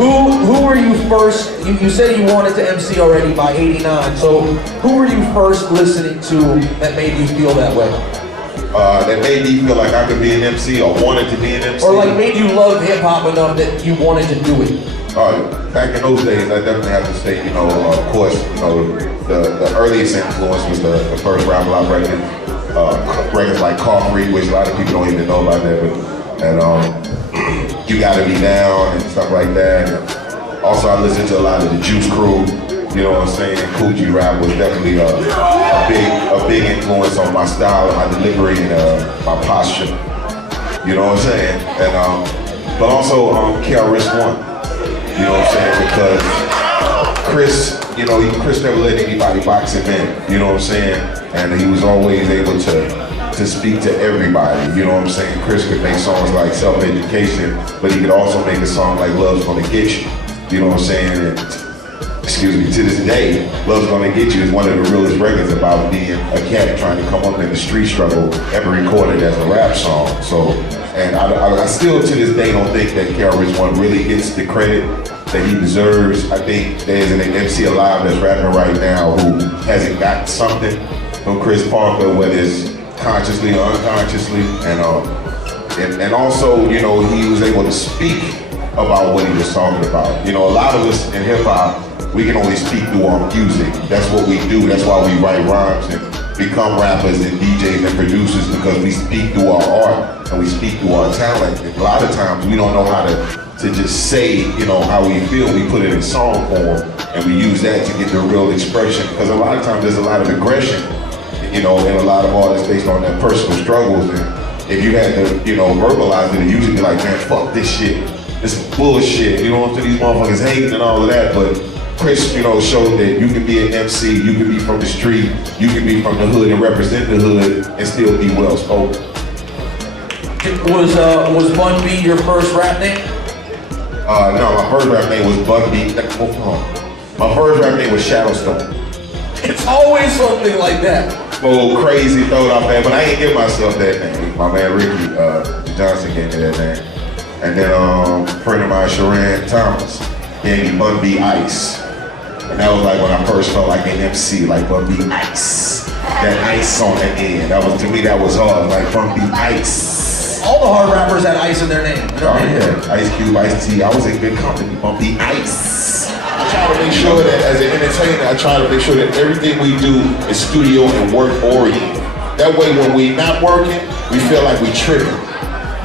Who were you first? You said you wanted to MC already by '89. So who were you first listening to that made you feel that way? That made me feel like I could be an MC or wanted to be an MC. Or like made you love hip hop enough that you wanted to do it. Back in those days, I definitely have to say, you know, of course, you know, the earliest influence was the first rap block record. Records like Coffee, which a lot of people don't even know about that, and You Gotta Be Down and stuff like that. And also, I listened to a lot of the Juice Crew. You know what I'm saying? Kool G Rap was definitely a big influence on my style, and my delivery, and my posture. You know what I'm saying? And but also KRS-One. You know what I'm saying? Because Chris, you know, Chris never let anybody box him in. You know what I'm saying? And he was always able to speak to everybody. You know what I'm saying? Chris could make songs like Self-Education, but he could also make a song like Love's Gonna Get You. You know what I'm saying? And, excuse me, to this day, Love's Gonna Get You is one of the realest records about being a cat trying to come up in the street struggle, ever recorded as a rap song. So, and I still to this day don't think that KRS-One really gets the credit that he deserves. I think there's an MC alive that's rapping right now who hasn't got something from Chris Parker, whether it's consciously or unconsciously. And also, you know, he was able to speak about what he was talking about. You know, a lot of us in hip hop, we can only speak through our music. That's what we do. That's why we write rhymes and become rappers and DJs and producers, because we speak through our art and we speak through our talent. And a lot of times we don't know how to just say, you know, how we feel. We put it in song form and we use that to get the real expression. Because a lot of times there's a lot of aggression, you know, in a lot of artists based on their personal struggles. And if you had to, you know, verbalize it, you would be like, man, fuck this shit. This is bullshit. You know what I'm saying? These motherfuckers hating and all of that. But Chris, you know, showed that you can be an MC, you can be from the street, you can be from the hood and represent the hood and still be well spoken. Was Bun B your first rap name? No, my first rap name was Bun B. My first rap name was Shadowstone. It's always something like that. Oh, crazy, throw it off there, but I ain't give myself that name. My man Ricky Johnson gave me that name. And then a friend of mine, Sharon Thomas, gave me Bun B Ice. And that was like when I first felt like an MC, like Bun B Ice. That ice on the end. That was, to me, that was hard, like Bun B Ice. All the hard rappers had ice in their name. Oh yeah, Ice Cube, Ice T. I was in good company, Bun B Ice. I try to make sure that as an entertainer, I try to make sure that everything we do is studio and work oriented. That way when we not working, we feel like we tripping.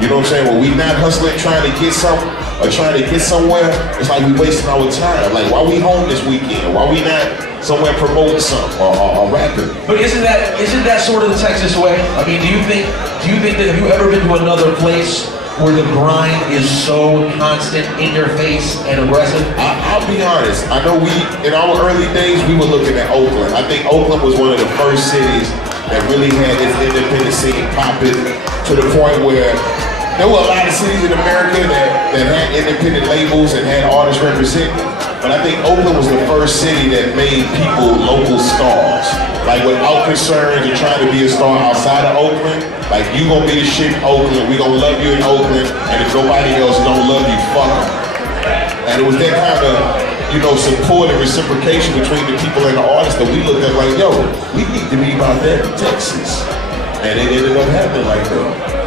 You know what I'm saying? When we not hustling, trying to get something, or trying to get somewhere, it's like we wasting our time. Like, why we home this weekend? Why we not somewhere promoting something or rapping? But isn't that sort of the Texas way? I mean, do you think that, have you ever been to another place where the grind is so constant, in your face, and aggressive? I'll be honest. I know in our early days, we were looking at Oakland. I think Oakland was one of the first cities that really had its independent scene popping to the point where there were a lot of cities in America that had independent labels and had artists representing. But I think Oakland was the first city that made people local stars. Like without concerns of trying to be a star outside of Oakland, like you gonna be the shit in Oakland, we gonna love you in Oakland, and if nobody else don't love you, fuck them. And it was that kind of, you know, support and reciprocation between the people and the artists that we looked at like, yo, we need to be about that in Texas. And it ended up happening like that.